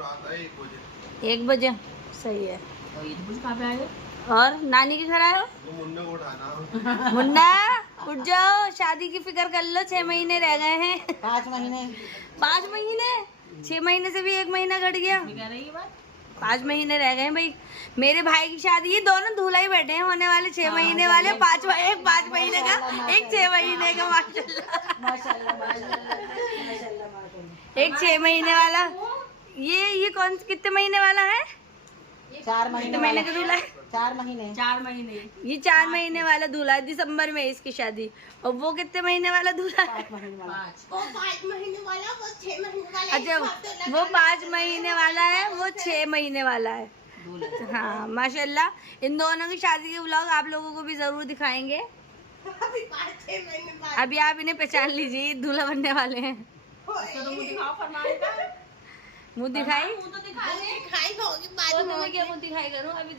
रात है 1 बजे। 1 बजे सही है। तो ये तो कहाँ पे आए हो? और नानी के घर आए हो? वो मुन्ने को उठाना। मुन्ना उठ जाओ, शादी की फिक्र कर लो, 6 महीने रह गए हैं। 5 महीने 5 महीने, 6 महीने से भी 1 महीना घट गया। कह रही है बात। 5 महीने रह गए हैं भाई। मेरे भाई की शादी, ये दोनों दूल्हा ही बैठे हैं होने वाले, 6 महीने वाले, 5 एक 5 महीने का, एक 6 महीने का। माशाल्लाह माशाल्लाह माशाल्लाह। एक 6 महीने वाला। ये कौन कितने महीने वाला है? 4 कितने महीने का दूल्हा है? 4 महीने। 4 महीने। ये 4 महीने वाला दूल्हा है, दिसंबर में इसकी शादी। और वो कितने महीने वाला दूल्हा है? 5 महीने वाला। वो 5 महीने वाला, वो 6 महीने वाला। अच्छा, वो 5 महीने वाला है, वो 6 महीने वाला है। हाँ माशाल्लाह। इन दोनों की शादी के व्लॉग आप लोगों को भी जरूर दिखाएंगे। अभी 5-6 महीने बाद। अभी आप इन्हें पहचान लीजिए, दूल्हा बनने वाले हैं। तो मुझे दिखाओ फरमान का। मुँह दिखाई? मुंह तो दिखा दे। दिखाई होगी बाद तो में। मैं क्या मुँह दिखाई करूँ? अभी